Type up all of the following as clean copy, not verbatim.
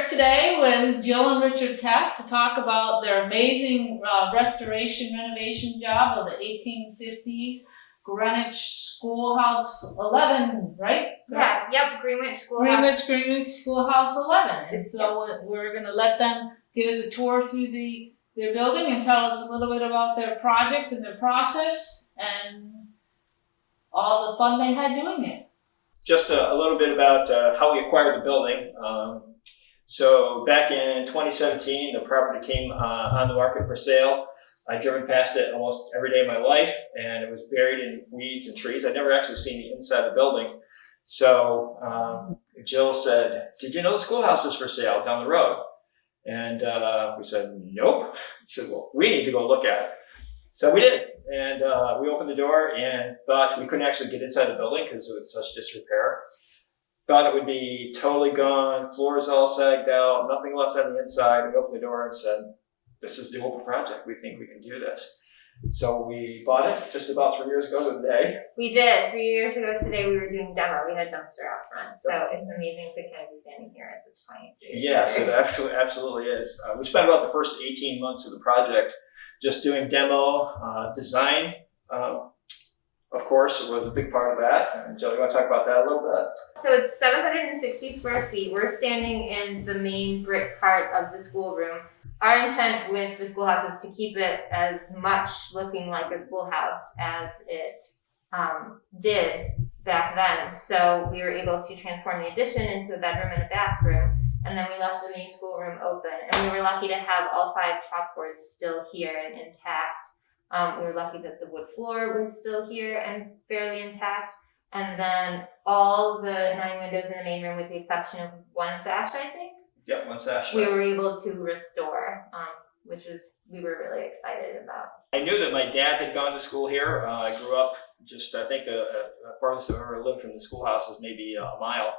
here today with Jill and Richard Tefft to talk about their amazing restoration renovation job of the 1850s Greenwich Schoolhouse 11, right? Yeah, yep, Greenwich Schoolhouse 11. And so we're going to let them give us a tour through their building and tell us a little bit about their project and their process and all the fun they had doing it. Just a little bit about how we acquired the building. So back in 2017, the property came on the market for sale. I'd driven past it almost every day of my life, and it was buried in weeds and trees. I'd never actually seen the inside of the building. So Jill said, "Did you know the schoolhouse is for sale down the road?" And we said, "Nope." She said, "Well, we need to go look at it." So we did, and we opened the door and thought we couldn't actually get inside the building because it was such disrepair. Thought it would be totally gone, floors all sagged out, nothing left on the inside. We opened the door and said, "This is the doable project. We think we can do this." So we bought it just about 3 years ago to the day. We did. 3 years ago today, we were doing demo. We had a dumpster out front, so it's amazing to kind of be standing here at this point. Yes, it absolutely is. We spent about the first 18 months of the project just doing demo, design, of course, was a big part of that. And Jill, you want to talk about that a little bit? So it's 760 square feet. We're standing in the main brick part of the schoolroom. Our intent with the schoolhouse is to keep it as much looking like a schoolhouse as it did back then. So we were able to transform the addition into a bedroom and a bathroom. And then we left the main schoolroom open, and we were lucky to have all 5 chalkboards still here and intact. We were lucky that the wood floor was still here and fairly intact. And then all the 9 windows in the main room, with the exception of one sash, I think. Yep, one sash. We were able to restore, which we were really excited about. I knew that my dad had gone to school here. I grew up just, I think, the farthest I've ever lived from the schoolhouse is maybe a mile.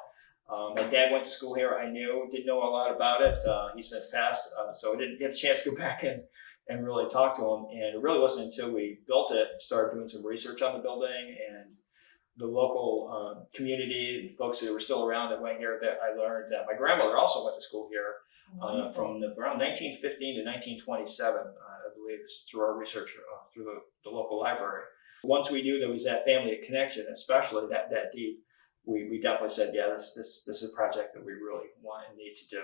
My dad went to school here. I didn't know a lot about it. He since passed, so I didn't get a chance to go back and really talk to him. And it really wasn't until we built it, started doing some research on the building and the local community, folks that were still around that went here, that I learned that my grandmother also went to school here from around 1915 to 1927, I believe, through our research through the local library. Once we knew there was that family connection, especially that deep, we definitely said, yeah, this is a project that we really want and need to do.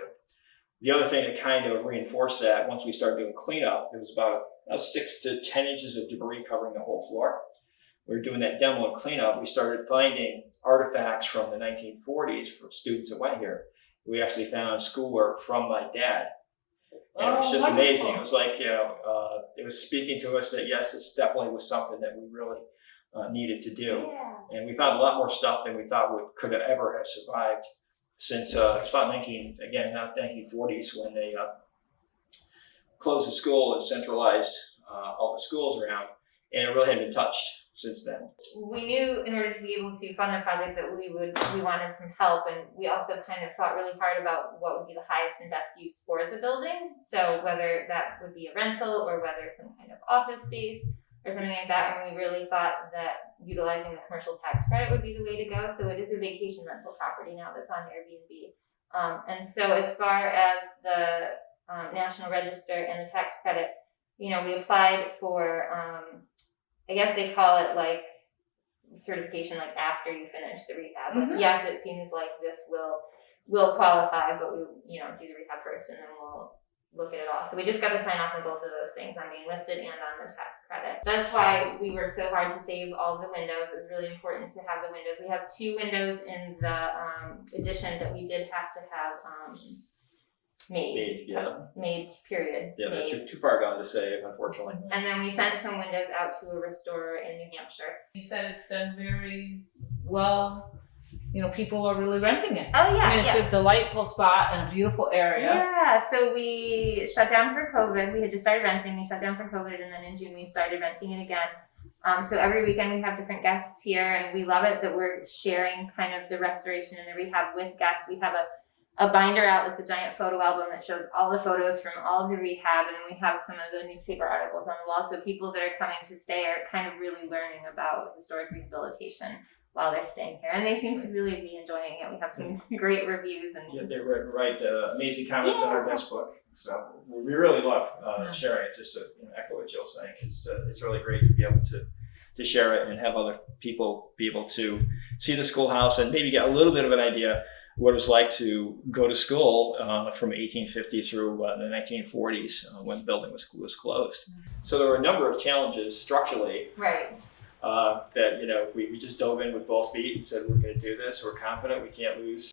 The other thing that kind of reinforced that, once we started doing cleanup, it was about 6 to 10 inches of debris covering the whole floor. We were doing that demo and cleanup. We started finding artifacts from the 1940s from students that went here. We actually found schoolwork from my dad. And it was just amazing. It was like, it was speaking to us that, yes, this definitely was something that we really needed to do. Yeah. And we found a lot more stuff than we thought could have ever have survived since it's about 1940s when they closed the school and centralized all the schools around, and it really hadn't been touched since then. We knew in order to be able to fund the project that we wanted some help, and we also kind of thought really hard about what would be the highest and best use for the building. So whether that would be a rental or whether some kind of office space or something like that, and we really thought that utilizing the commercial tax credit would be the way to go. So it is a vacation rental property now that's on Airbnb. And so as far as the National Register and the tax credit, we applied for, I guess they call it like certification, like after you finish the rehab. Mm-hmm. Like, yes, it seems like this will qualify, but we, do the rehab first and then we'll look at it all. So we just got to sign off on both of those things, on being listed and on the tax credit. That's why we worked so hard to save all the windows. It was really important to have the windows. We have 2 windows in the addition that we did have to have made, period. Yeah, they're too far gone to save, unfortunately. And then we sent some windows out to a restorer in New Hampshire. You said it's been very well, people are really renting it. Oh yeah, it's a delightful spot and a beautiful area. Yeah, so we shut down for COVID. We had just started renting, we shut down for COVID, and then in June we started renting it again. So every weekend we have different guests here, and we love it that we're sharing kind of the restoration and the rehab with guests. We have a binder out with a giant photo album that shows all the photos from all of the rehab, and then we have some of the newspaper articles on the wall, so people that are coming to stay are kind of really learning about historic rehabilitation, while they're staying here, and they seem to really be enjoying it. We have some great reviews, and Yeah, they write amazing comments on our guest book. So we really love sharing it. Just to echo what Jill's saying, it's really great to be able to share it and have other people be able to see the schoolhouse and maybe get a little bit of an idea what it was like to go to school from 1850 through the 1940s when the building was closed. So there were a number of challenges structurally. right. That we just dove in with both feet and said we're going to do this. We're confident we can't lose.